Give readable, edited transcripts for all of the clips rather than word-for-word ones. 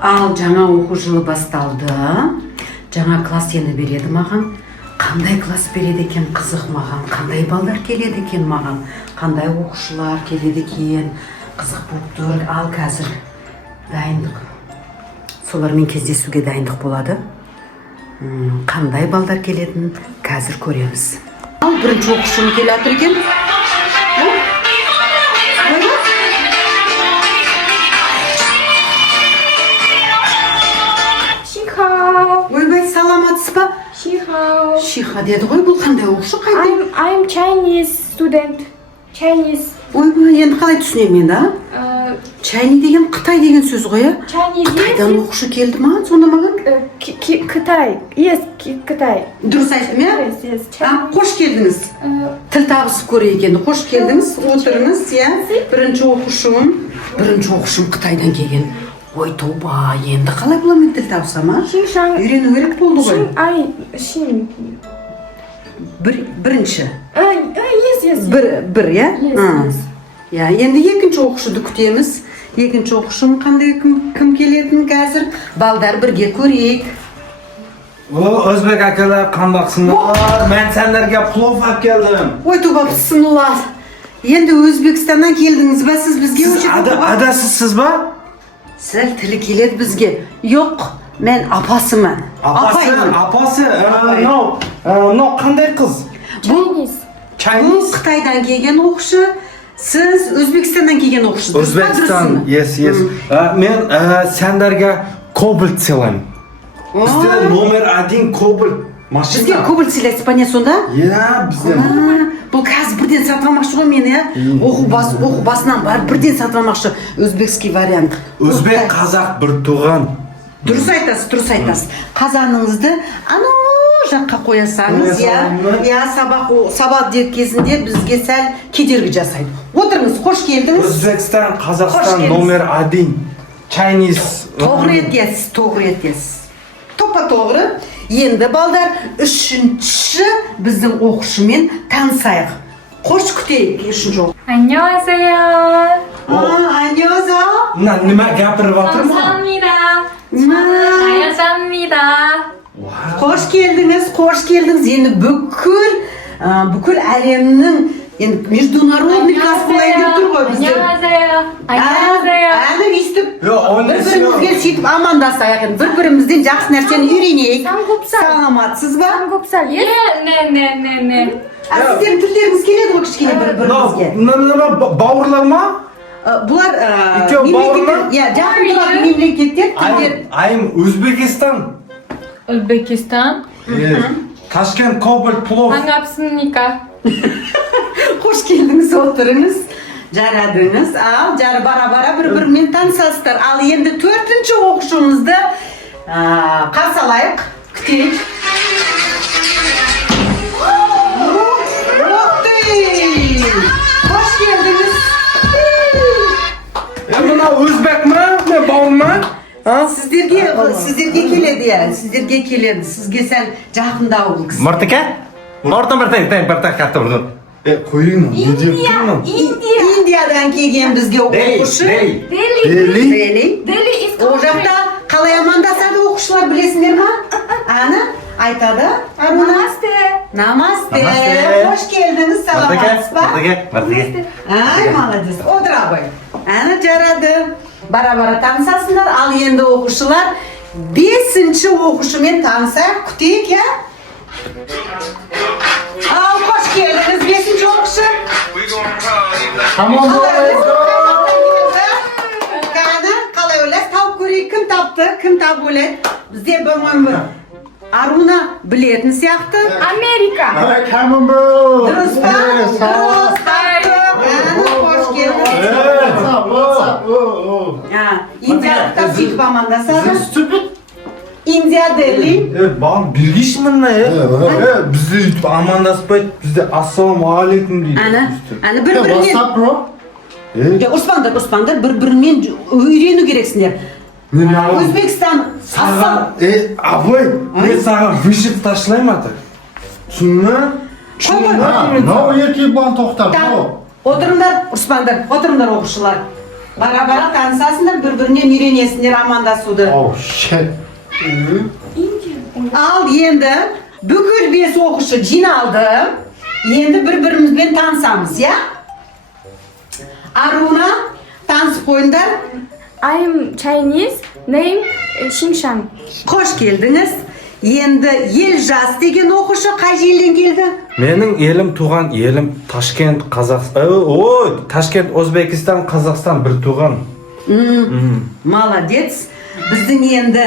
Ал жаңа оқу жылы басталды. Жаңа класс енді береді маған. Қандай класс береді екен, қызық маған. Қандай балдар келеді екен маған. Қандай оқушылар келеді екен. Қызық болып тұр. Ал қазір дайындық. Солармен кездесуге дайындық болады. Қандай балдар келетін қазір көреміз. Ал бірінші оқушым келе жатыр екен. Ойбай, саламатсыз ба? Шиха деді ғой, бұл қандай оқушы қайда? I'm Chinese student. Chinese. Ойбай, енді қалай түсінемін енді, а? Чайни деген Қытай деген сөз ғой, а? Қытайдан оқушы келді ма, сонда маған? Қытай. Yes, Қытай. Дұрыс айттым, иә? Қош келдіңіз. Тіл табысып көрейік енді. Қош келдіңіз, отырыңыз, иә? Бірінші оқушым Қытайдан келген. Ой, тоба, енді қалай бұламын тіл табысам, а? Үйрену керек болды ғой. Бірінші. Yes. Бір, иә? Yes. Я, енді екінші оқушыды күтеміз. Екінші оқушым қандай кім келетін қазір? Балдар бірге көрейік. Өзбек әкелер қандақсыңдар. Мен сендерге плов алып келдім. Ой, тоба, пысынылар. Енді Өзбекстаннан келдіңіз ба? Сіз бізге Сіз адасызсыз ба? Сәл тілі келеді бізге. Жоқ, мен апасымын. Апасы? No, қандай қыз? Chinese. Бұл Қытайдан келген оқушы. Сіз Өзбекстаннан келген оқушы. Өзбекстан, yes. Мен сендерге кобальт сыйлаймын. Бізде номер 1 кобальт машина. Бізге кобальт сыйлайсыз ба не сонда? Иә, бізде. Бұл қазір бірден сатып алмақшы ғой мені, иә? Оқу басынан барып бірден сатып алмақшы. Өзбекский вариант. Өзбек, қазақ бір туған. Дұрыс айтасыз. Қазаныңызды жаққа қоясаңыз, иә, сабақ дер кезінде бізге сәл кедергі жасайды. Отырыңыз, қош келдіңіз. Өзбекстан, Қазақстан номер 1. Chinese. Тоғры етесіз. Топа-тоғры. Енді балдар үшінші біздің оқушымен танысайық. Қош күтейік үшінші оқушы. 안녕하세요. Аньоза. Нема гапырып жатыр ма? 감사합니다. Қош келдіңіз. Енді бүкіл әлемнің международный класс болайын деп тұр ғой біздер. 안녕하세요. Әлі естіп, бір-бірімізге сөйтіп амандасайық. Бір-бірімізден жақсы нәрсені үйренейік. Саламатсыз ба? 삼겹살. 네. Сіздердің тілдеріңіз келеді ғой кішкене бір-бірімізге. Бауырлар ма? Бұлар бауырлар? жақын тұратын мемлекеттер. I'm Өзбекистан. Өзбекистан. Ташкент кобальт плов. 반갑습니까? Қош келдіңіз, отырыңыз. Жарадыңыз. Ал, жары бара-бара бір-бірімен танысасыздар. Ал енді төртінші оқушымызды қарсы алайық. Күтейік. Қош келдіңіз. Мына өзбек ма? Мен бауыр ма? Сіздерге келеді, иә. Сіздерге келеді. Сізге сәл жақындау бұл кісі. Мартыка? Мартыка қатты бұрдың. Қойын, не деп тұрмын? Индиядан келген бізге оқушы. Дели. Ол жақта қалай амандасады оқушылар білесіңдер ма? Айтады. Намасте. Қош келдіңіз, саламатсыз ба? Мартыка. Молодец. Отыра ғой. Жарады. Бара-бара танысасыңдар. Ал енді оқушылар 5-ші оқушымен танысайық. Күтейік, я? Ал, қош келдіңіз, 5-ші оқушы. Қалай ойлайсыз? Тауып көрейік, кім тапты, кім тап ойлайды? Бізде бір Аруна білетін сияқты. Америка. Дұрыс па? Дұрыс тапты. Қош келдіңіз. Индия сөйтіп амандасады. Индия Дели. Бағым білгейшімін на, бізде үйтіп амандаспайды, бізде ассаламағалейкум дейді. Бір-бірінен Ұрыспаңдар, бір-бірімен үйрену керексіңдер. Өзбекстан Абай, мен саған вышып ташлайым аты. Түсінме? Мынау еркек баған тоқтар. Отырыңдар, ұрыспаңдар, отырыңдар оқушылар. Bara tanışasınlar, bir-birine үйренесіңдер amandasuды. Oh shit. Al endi бүкіл 5 оқушы жиналды. Endi bir-birimizбен tanışamiz, ya? Aruna, tanışıp qo'yinglar. I'm Chinese. Name Xingshan. Qo'sh keldingiz. Endi Eljas degan o'quvchi qaysi yildan keldi? Mening elim tuğan, elim Toshkent, Qozog'iston. Oy, Toshkent, O'zbekiston, Qozog'iston bir tuğan. Молодец. Bizning endi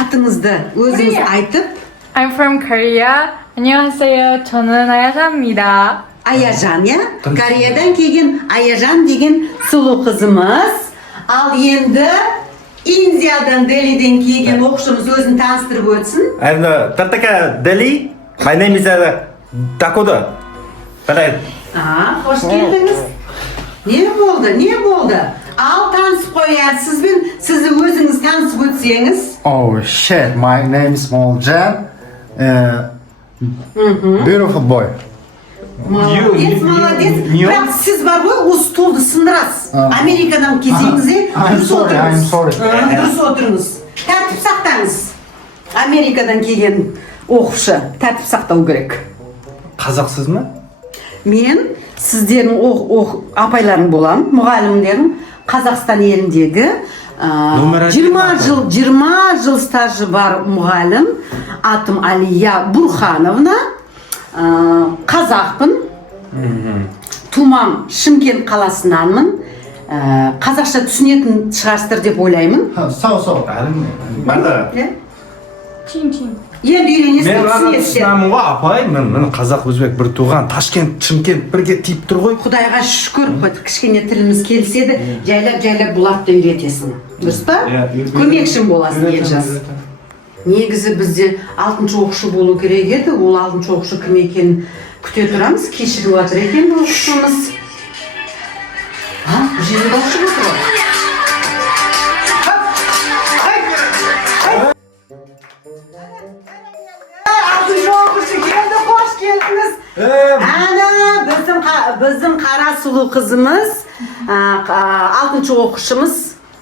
atimizni o'zingiz aytib, I'm from Korea. 안녕하세요. 저는 아야자입니다. Ayajan ya. Koreyadan kelgan Ayajan degan suluv qizimiz. Al endi Indiyadan Delhidan kelgan o'quvchimiz o'zini tanishtirib o'tsin. I'm Tataka Delhi. My name is Dakota. Right. Hoş geldiniz. Ne bo'ldi? Al tanışıp qo'yasiz, sizni o'zingiz tanishib o'tsangiz. Oh shit, my name is Moljan. Beautiful boy. Молодец. Biroq siz bor bo'y o'z stolni sindirasiz. Amerikadan kelsangiz, I'm sorry. Durust o'tiringiz. Tartib saqlangiz. Amerikadan kelgan o'quvchi tartib saqlау kerak. Qozoqsizmi? Men sizlarning apaylaring bo'laman, muallimlaring Qozog'iston elindagi 20 yil staji bor muallim atim Aliya Burxanovna. Qozoqman. Tumam Shimkent qalasidanman. Qozoqcha tushunетін шығарсыздар deb o'ylayman. So. Barda. Chin. Endi uyrenesiz, Men tushunesiz. tushunamын ғой, апай. Men qozoq, o'zbek bir tuğan. Toshkent, Chimkent birga tiyip tur ғой. Xudoga shukr, kichkina tilimiz kelsedi, jaylab bulatda uyretesің. Dұрыс па? Көмекшім боласың Eljas. Негізі бізде 6-шы оқушы болу керек еді. Ол 6-шы оқушы кім екенін күте тұрамыз. Кешігіп жатыр екен бұл оқушымыз. Бұл жерде оқушы отыр ғой. Hoş geldiniz. Ana bizim qara sulu qizimiz, 6-шы оқушымыз.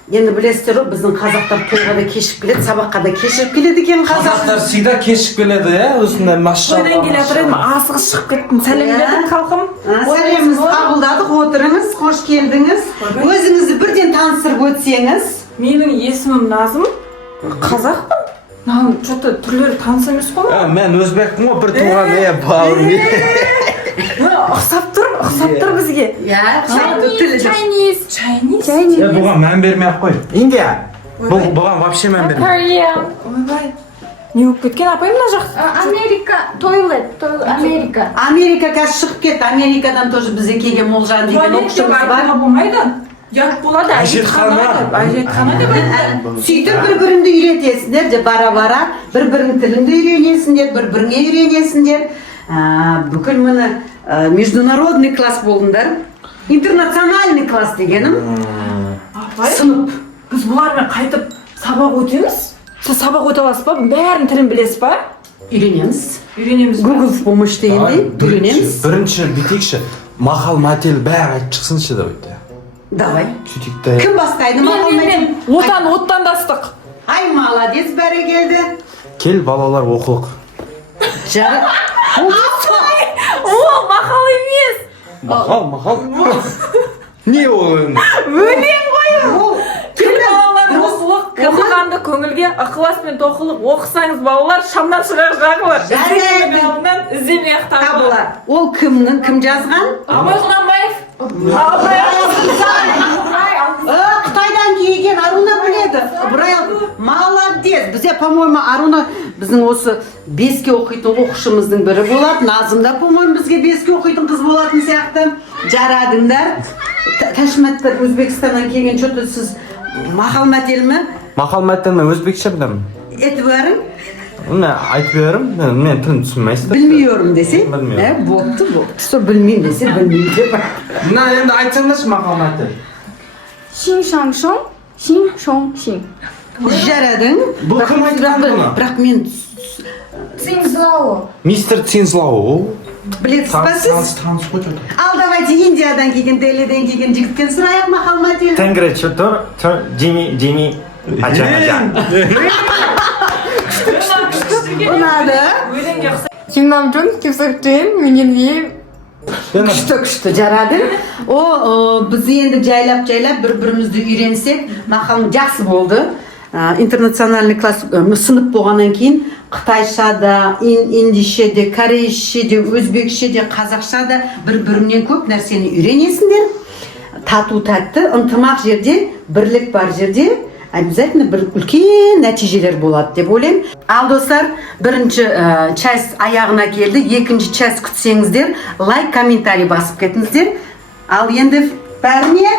Endi bilesizlar, bizning qozoqlar to'yga da kechib keladi, saboqqa da kechib keladi ekan Qozoqlar sida kechib keladi, o'zimdan mashallah. To'ydan kelatirim, asığı chiqib ketdim. Salom berdim xalqim. Salamimizni qabulladik, o'tiringiz, xush keldingiz. O'zingizni birden tanishtirib o'tsangiz. Mening есімім Nazım. Қазақпын. Маған что-то түрлері таныс емес қой. Men o'zbekman, bir tuğan, bavrim. Ұқсап тұр бізге. Ya, Chinese. Бұған мән бермей-ақ қой. Индия. Бұған вообще мән бермей. Korea. Ойбай. Не болып кеткен апай мына жақ? America. Toilet. America. Amerikaga chiqib ketdi. Amerikadan тоже bizga kelgan Moljan degan o'quvchimiz bor. Болмайды. Ят болады, әжетхана деп айтты. Сөйтіп бір-біріңді үйретесіңдер, бара-бара бір-бірінің тіліңді үйренесіңдер, бір-біріңе үйренесіңдер. Бүкіл міне международный класс болдыңдар. Интернациональный класс дегенім. Сынып. Біз бұлармен қайтып сабақ өтеміз. Сіз сабақ өте аласыз ба? Бәрін тілін білесіз ба? Үйренеміз. Google в помощь дегенде үйренеміз. Бірінші бітекші, мақал-мәтел бәрі айтып шықсыншы да өйті. Давай. Сөйтікті. Кім бастайды мақал-мәтел? Оттандастық. Ай, молодец, бәрі келді. Кел, балалар, оқылық. Жарық. Ол мақал емес. Мақал? Не ол енді? Өлең ғой. Кел балалар оқылық, қырғанды көңілге ықыласпен тоқылық оқысаңыз балалар шамнан шығар жағылар. Іздемей Табылар. Ол кім жазған? Абай Құнанбаев. Қытайдан келген Аруна біледі. Молодец. Бізде, по-моему, Аруна біздің осы 5-ке оқитын оқушымыздың бірі болады. Назымда, по-моему, бізге 5-ке оқитын қыз болатын сияқты. Жарадыңдар. Ташматтар Өзбекстаннан келген что-то сіз мақал-мәтел ме? Мақал-мәтел мен өзбекше білемін. Етіп өрің? Айтып берем, мен тілін түсінмейсіздер. Білмейорым десе? Білмейорым. Бопты. Сол білмейм десе, білмейм деп. Мына енді айтсаңыз мақал-мәтел. Шин. Жарадың. Бұл кім айтқан бұны? Бірақ мен Цинзлао. Мистер Цинзлау. Білесіз ба сіз? Таныс қой что-то. Ал давайте Индиядан келген, Делиден келген жігіттен сұрайық Махалмадил. Тенгречутур, Джимми, Ача. Ұнады. өлеңге ұқсайды. Kim Namjoon, Kim Seokjin, Min Yin. Күшті жарады. Біз енді жайлап бір-бірімізді үйренсек, мақалым жақсы болды. Интернациональный класс сынып болғаннан кейін Қытайша да, индише де, корейше де, өзбекше де, қазақша да бір-бірінен көп нәрсені үйренесіңдер. Тату-тәтті, ынтымақ жерде, бірлік бар жерде обязательно бір үлкен нәтижелер болады деп ойлаймын. Ал достар, бірінші часть аяғына келді, екінші часть күтсеңіздер, лайк, комментарий басып кетіңіздер. Ал енді бәріне